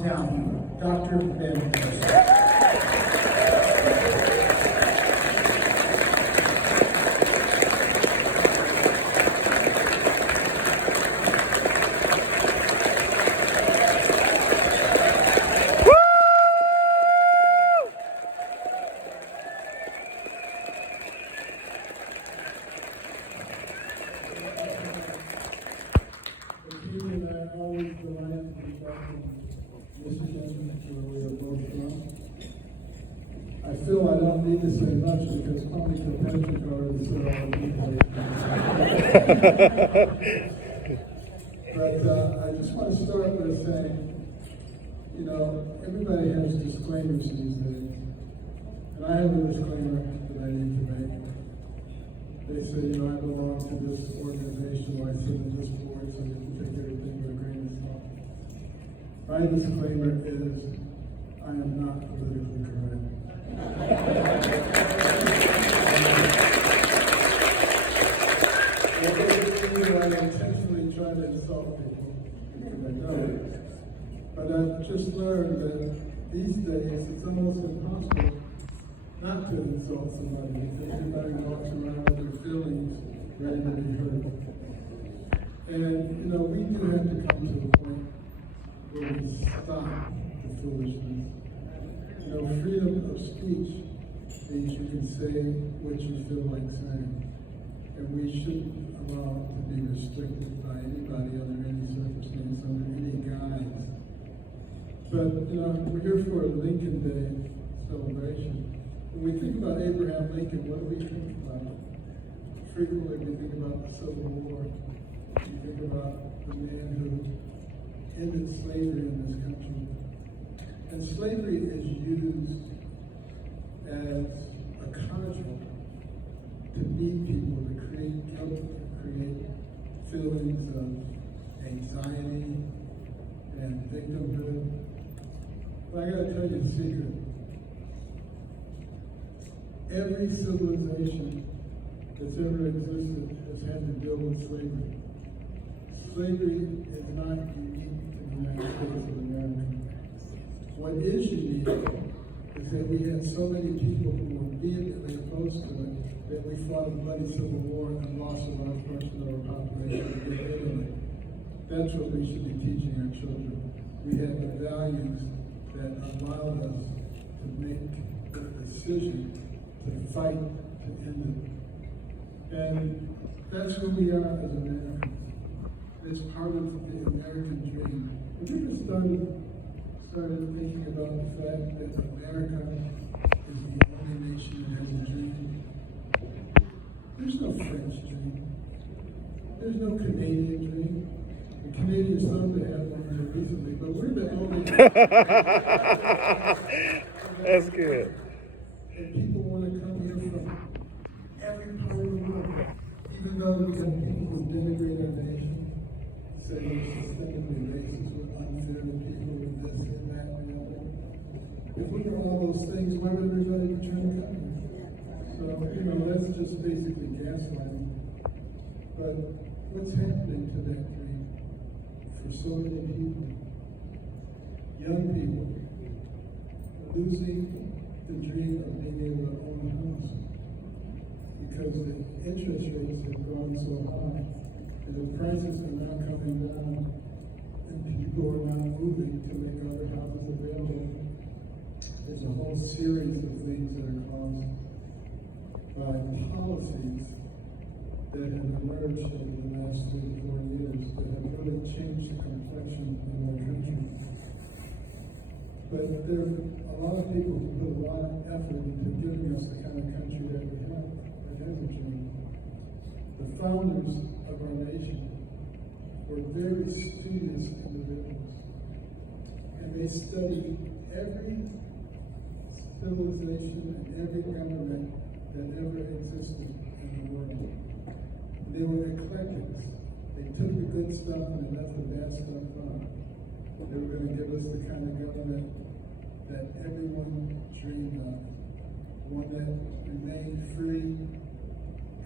hometown hero, Dr. Ben Carson. I feel I don't need to say much because probably Patrick already said all the details. But I just want to start by saying, you know, everybody has disclaimers these days. And I have a disclaimer that I need to make. They say, you know, I belong to this organization, or I sit in this board, so you can take everything with a grain of salt. My disclaimer is, I am not politically correct. I intentionally try to insult people, because I know it. But I've just learned that these days it's almost impossible not to insult somebody. Everybody walks around with their feelings ready to be heard. And, you know, we do have to come to a point where we stop the foolishness. You know, freedom of speech means you can say what you feel like saying. And we shouldn't allow it to be restricted by anybody under any circumstance, under any guise. But, you know, we're here for a Lincoln Day celebration. When we think about Abraham Lincoln, what do we think about? Frequently we think about the Civil War. We think about the man who ended slavery in this country. And slavery is used as a cudgel to beat people, to create guilt, to create feelings of anxiety and victimhood. But I gotta tell you a secret. Every civilization that's ever existed has had to deal with slavery. Slavery is not unique to the United States of America. What is unique is that we had so many people who were vehemently opposed to it that we fought a bloody civil war and lost a large portion of our population to get rid of it. That's what we should be teaching our children. We have the values that allowed us to make the decision to fight to end it. And that's who we are as Americans. It's part of the American dream. Have you ever started thinking about the fact that America is the only nation that has a dream? There's no French dream. There's no Canadian dream. The Canadians thought they had one until recently, but we're the only. That's good. And people want to come here from every part of the world, even though we have people who denigrate our nation, say we're systemically racist, we're unfair to people with this and that and the other. If we are all those things, why would everybody be trying to come here? So, you know, that's just basically gaslighting. But what's happening to that dream for so many people? Young people losing the dream of being able to own a house because the interest rates have gone so high and the prices are now coming down and people are now moving to make other houses available. There's a whole series of things that are caused by policies that have emerged over the last 3 to 4 years that have really changed the complexion of our country. But there are a lot of people who put a lot of effort into giving us the kind of country that we have, that has a dream. The founders of our nation were very studious individuals. And they studied every civilization and every government that ever existed in the world. And they were eclectics. They took the good stuff and they left the bad stuff out. They were going to give us the kind of government that everyone dreamed of, one that remained free,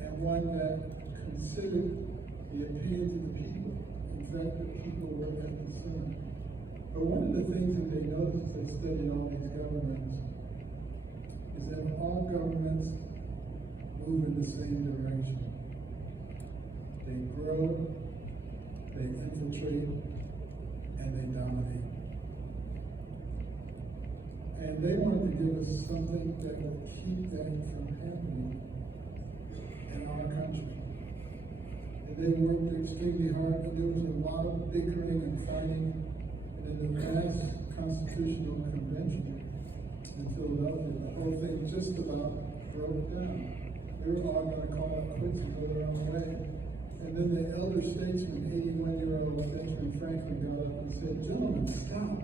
and one that considered the opinions of the people. In fact, the people were at the center. But one of the things that they noticed as they studied all these governments is that all governments move in the same direction. They grow, they infiltrate, and they dominate. And they wanted to give us something that would keep that from happening in our country. And they worked extremely hard, and there was a lot of bickering and fighting. And in the last Constitutional Convention in Philadelphia, the whole thing just about broke down. They were all going to call it quits and go their own way. And then the elder statesman, 81-year-old Benjamin Franklin, got up and said, "Gentlemen, stop.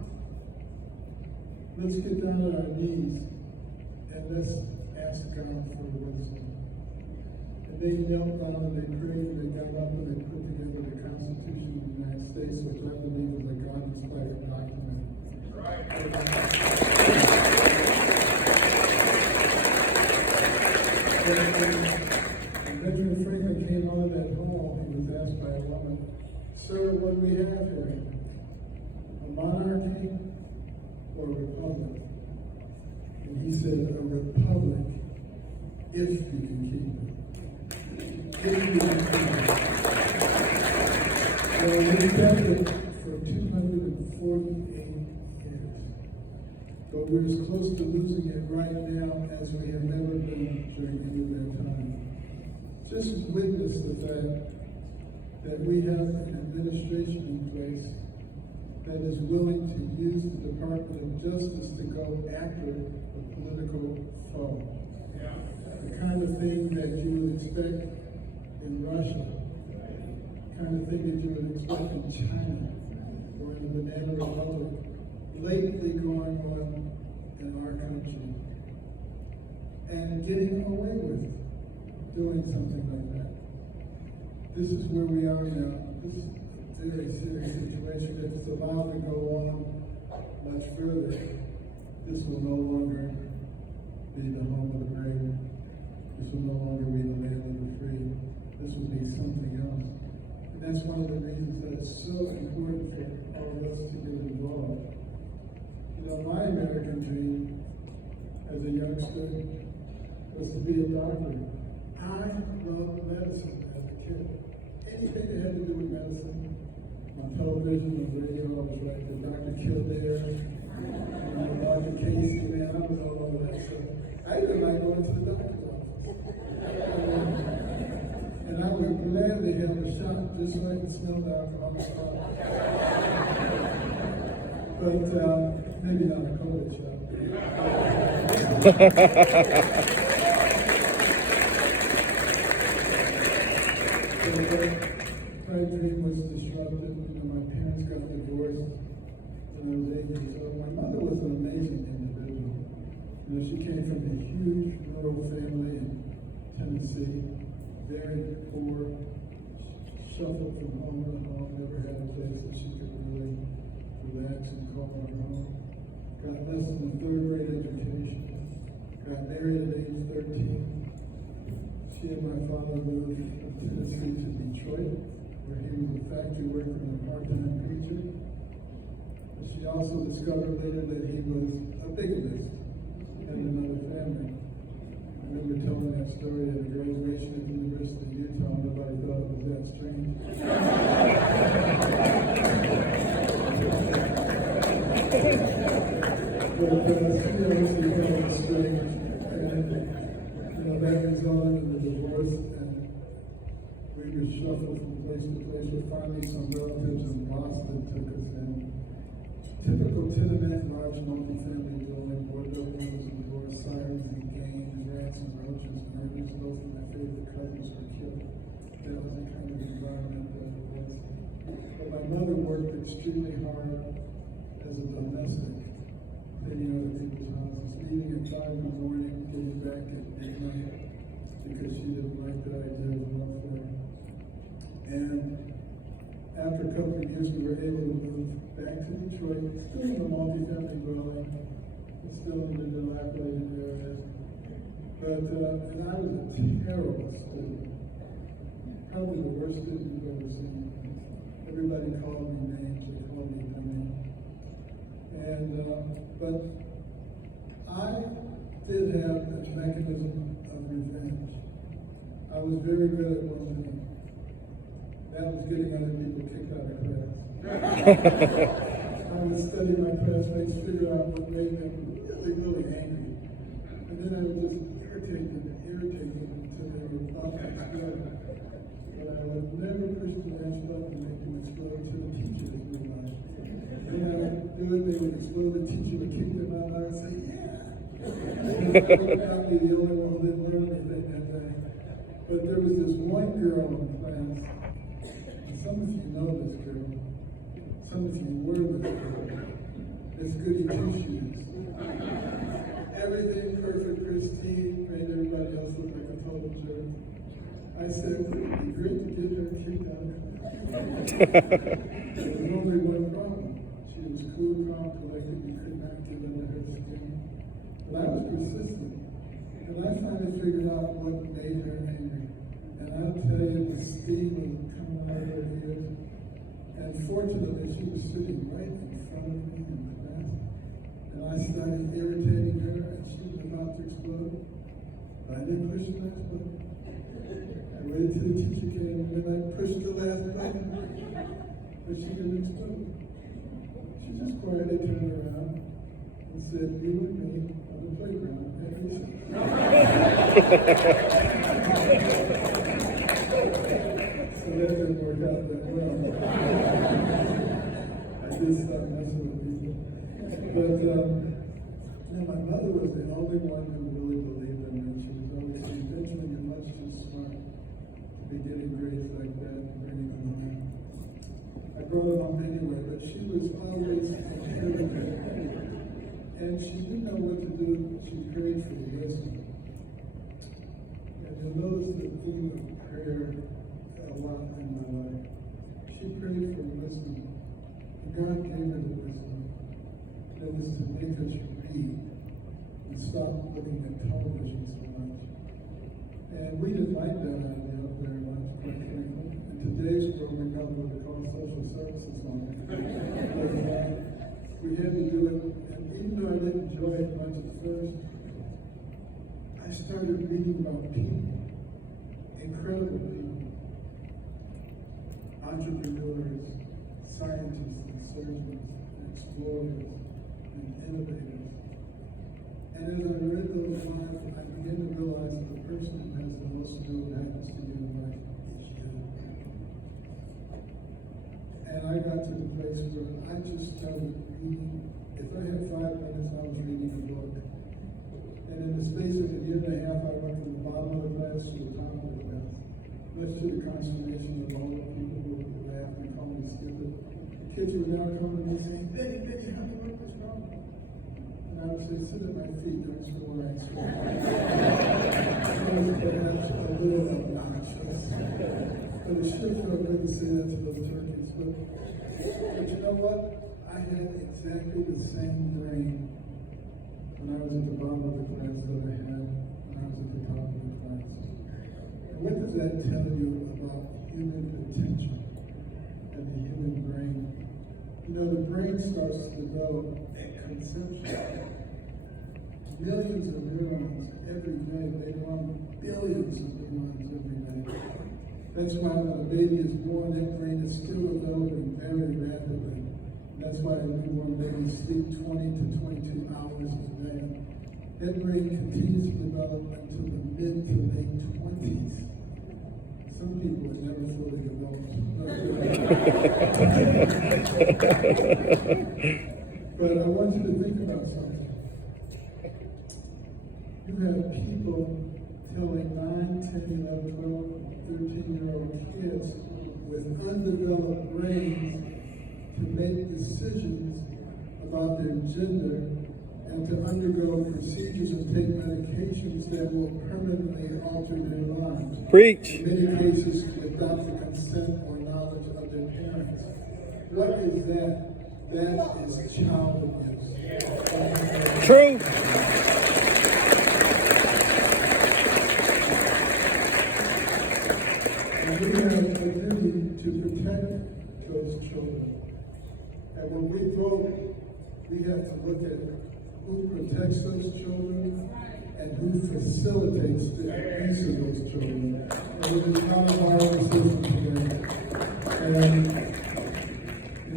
Let's get down on our knees and let's ask God for wisdom." And they knelt down and they prayed and they got up and they put together the Constitution of the United States, which I believe is a God-inspired document. When Benjamin Franklin came out of that hall, he was asked by a woman, "Sir, what do we have here? A monarchy or a republic?" And he said, "A republic, if you can keep it. If you can keep it." So we kept it for 248 years. But we're as close to losing it right now as we have ever been during any of that time. Just witness the fact that we have an administration in place that is willing to use the Department of Justice to go after a political foe. Yeah. The kind of thing that you would expect in Russia, the kind of thing that you would expect in China or in the Banana Republic, lately going on in our country. And getting away with doing something like that. This is where we are now. This is a very serious situation. If it's allowed to go on much further, this will no longer be the home of the brave. This will no longer be the land of the free. This will be something else. And that's one of the reasons that it's so important for all of us to get involved. You know, my American dream as a youngster was to be a doctor. I loved medicine as a kid. Anything that had to do with medicine, on television, on radio, I was like the Dr. Kildare, Dr. Casey, man, I was all over that stuff. I even like going to the doctor's office. And I would gladly have a shot just so I could smell the alcohol. But maybe not a COVID shot. My dream was disrupted. You know, my parents got divorced when I was 8 years old. My mother was an amazing individual. You know, she came from a huge rural family in Tennessee, very poor, shuffled from home to home, never had a place that she could really relax and call her home. Got less than a third-grade education. Got married at age 13. She and my father moved from Tennessee to Detroit, where he was a factory worker and a part-time preacher. But she also discovered later that he was a bigamist and another family. I remember telling that story at a graduation at the University of Utah. Nobody thought it was that strange. But seriously, that was strange. And that resulted in the divorce, and we were shuffled from place to place. But finally, some relatives in Boston took us in. Typical tenement, large multi-family building, board buildings and doors, sirens and gangs, rats and roaches, murders. Both of my favorite cousins were killed. That was the kind of environment that it was. But my mother worked extremely hard as a domestic, cleaning other people's houses, leaving at 5 in the morning, getting back at midnight, because she didn't like the idea of welfare. And after a couple of years, we were able to move back to Detroit, still in a multi-family dwelling, still in the dilapidated areas. But, and I was a terrible student. Probably the worst student you've ever seen. Everybody called me names, they called me dummy. But I did have a mechanism of revenge. I was very good at one thing. That was getting other people kicked out of class. I would study my classmates, figure out what made them really, really angry. And then I would just irritate them until they were about to explode. But I would never push the last button and make them explode until the teachers realized. Then I would do it, they would explode, the teacher would kick them out, and I would say, yeah. I'd be the only one who didn't learn anything that day. But there was this one girl in class, and some of you know this girl, some of you were this girl, Miss Goody Two-Shoes. Everything perfect, pristine, made everybody else look like a total jerk. I said, it would be great to get her kicked out of class. There was only one problem. She was cool, calm, collected, you could not get under her skin. But I was persistent. And I finally figured out what made her angry. And I'll tell you, the steam was coming out of her ears. And fortunately, she was sitting right in front of me in class. And I started irritating her, and she was about to explode. But I didn't push the last button. I waited till the teacher came, and then I pushed the last button. But she didn't explode. She just quietly turned around and said, you and me on the playground at recess. So that didn't work out that well. I did start messing with people. But my mother was the only one who really believed in me. She was always saying, Benjamin, you're much too smart to be getting grades like that and bringing them home. I brought them home anyway, but she was always encouraging. And she didn't know what to do. She prayed for wisdom. And you'll notice the theme of prayer a lot in my life. She prayed for wisdom. And God gave her the wisdom. That is to make us read and stop looking at television so much. And we didn't like that idea very much, quite frankly. In today's world, we got what we call social services on it. We had to do it, and even though I didn't enjoy it much at first, I started reading about people, incredible people, entrepreneurs, scientists, and surgeons, and explorers, and innovators. And as I read those lives, I began to realize that the person who has the most to do what happens to you in life is you. And I got to the place where I just started reading. If I had 5 minutes, I was reading a book. And in the space of a year and a half, I went from the bottom of the class to the top of the class. Much to the consternation of all the people who would laugh and call me stupid. Kids would now come to me saying, Benny, honey, what's wrong? And I would say, sit at my feet, don't score where I score. That was perhaps a little obnoxious. But it sure felt good to say that to those turkeys. But you know what? I had exactly the same brain when I was at the bottom of the class that I had when I was at the top of the class. And what does that tell you about human potential and the human brain? You know, the brain starts to develop at conception. Millions of neurons every day. They run billions of neurons every day. That's why when a baby is born, that brain is still developing very rapidly. That's why newborn babies sleep 20 to 22 hours a day. That brain continues to develop until the mid to late 20s. Some people are never fully developed. But I want you to think about something. You have people telling 9, 10, 11, 12, 13-year-old kids with undeveloped brains to make decisions about their gender and to undergo procedures and take medications that will permanently alter their lives. Preach. In many cases, without the consent or knowledge of their parents. What is that? That is child abuse. True. And we have a duty to protect those children. And when we vote, we have look at who protects those children and who facilitates the abuse of those children. And it is not a moral decision today. And,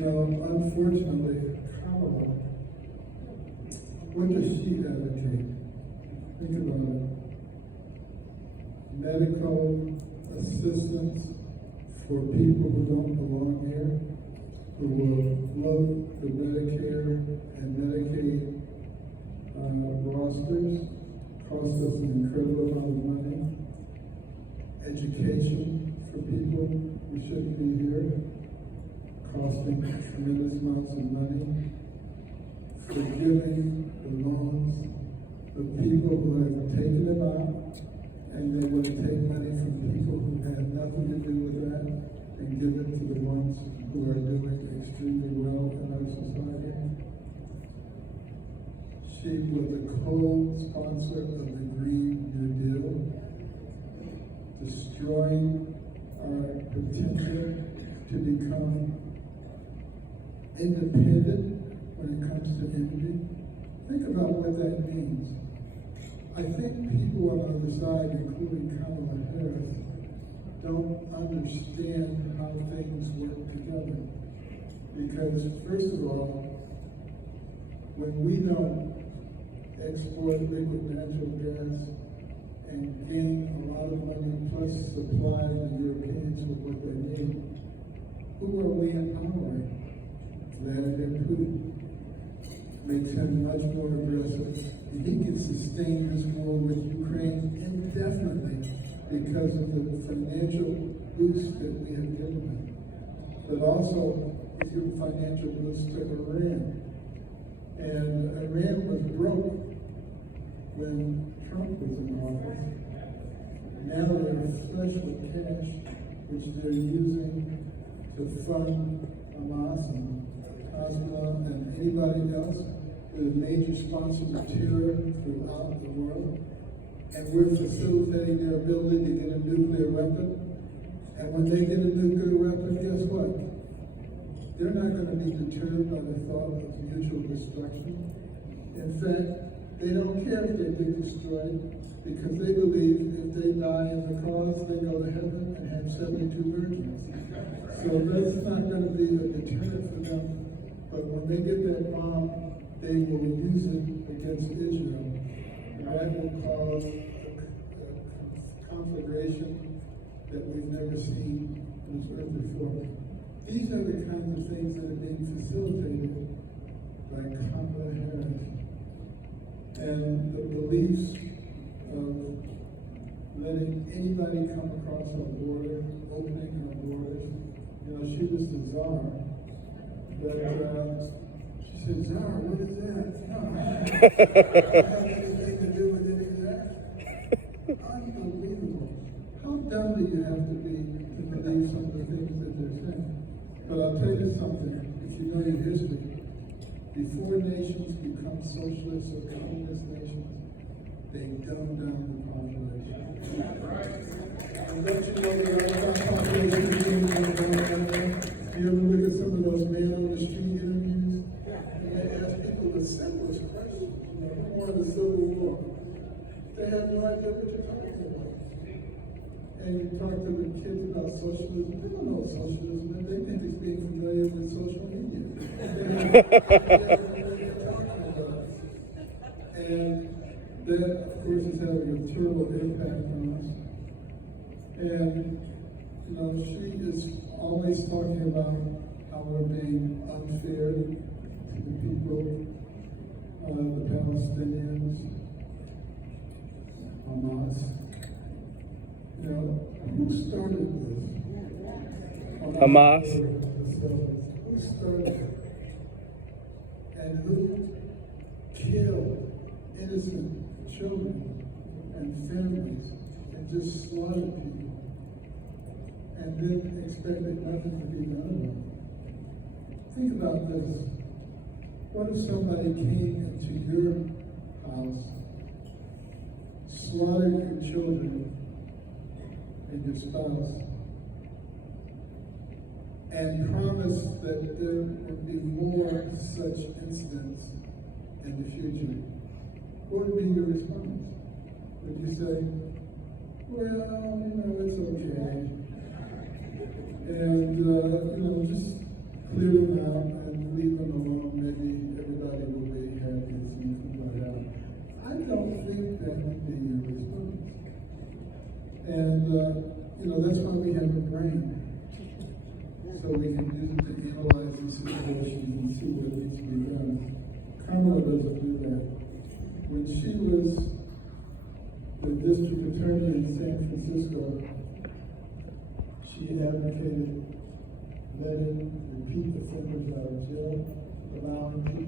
unfortunately, Kamala, what does she advocate? Think about it. Medical assistance for people who don't belong here, who will float the Medicare and Medicaid rosters, cost us an incredible amount of money. Education for people who shouldn't be here, costing tremendous amounts of money. Forgiving the loans of people who have taken them out, and they want to take money from people who have nothing to do with that and give it to the ones who are doing extremely well in our society. She was a co-sponsor of the Green New Deal, destroying our potential to become independent when it comes to energy. Think about what that means. I think people on the other side, including Kamala Harris, don't understand how things work together. Because, first of all, when we don't export liquid natural gas and gain a lot of money plus supply the Europeans with what they need, who are we empowering? Vladimir Putin makes him much more aggressive. He can sustain this war with Ukraine indefinitely because of the financial boost that we have given him. But also, he's given financial boost to Iran. And Iran was broke when Trump was in office. Now they're flush with cash, which they're using to fund Hamas and Hezbollah and anybody else with a major sponsor of terror throughout the world. And we're facilitating their ability to get a nuclear weapon. And when they get a nuclear weapon, guess what? They're not going to be deterred by the thought of mutual destruction. In fact, they don't care if they get destroyed because they believe if they die in the cause, they go to heaven and have 72 virgins. So that's not going to be a deterrent for them. But when they get that bomb, they will use it against Israel. And that will cause a conflagration that we've never seen on this earth before. These are the kinds of things that are being facilitated by Kamala Harris. And the beliefs of letting anybody come across our border, opening our borders. She was the czar. But she said, "Czar, what is that?" No, I don't have anything to do with any of that. Unbelievable. How dumb do you have to be to believe some of the things that they're saying? But I'll tell you something, if you know your history, before nations become socialist or communist nations, they dumb down the population. And don't you know that population is going down? You ever look at some of those men on the street interviews? And they ask people the simplest questions. Who won the Civil War? They have no idea what you're talking about. And you talk to the kids about socialism, they don't know socialism, and they think it's being familiar with social media. They don't know what you're talking about. And that, of course, is having a terrible impact on us. And, she is always talking about how we're being unfair to the people, the Palestinians, Hamas. Who started this? Hamas. Who started it? And who killed innocent children and families and just slaughtered people? And then expected nothing to be done about it. Think about this. What if somebody came into your house, slaughtered your children and your spouse, and promised that there would be more such incidents in the future, what would be your response? Would you say, well, it's okay, and just clear them out and leave them alone, maybe everybody will be happy and see something out. I don't think that would be your response. And, that's why we have a brain. So we can use it to analyze the situations and see what needs to be done. Kamala doesn't do that. When she was the district attorney in San Francisco, she advocated letting repeat offenders out of jail, allowing people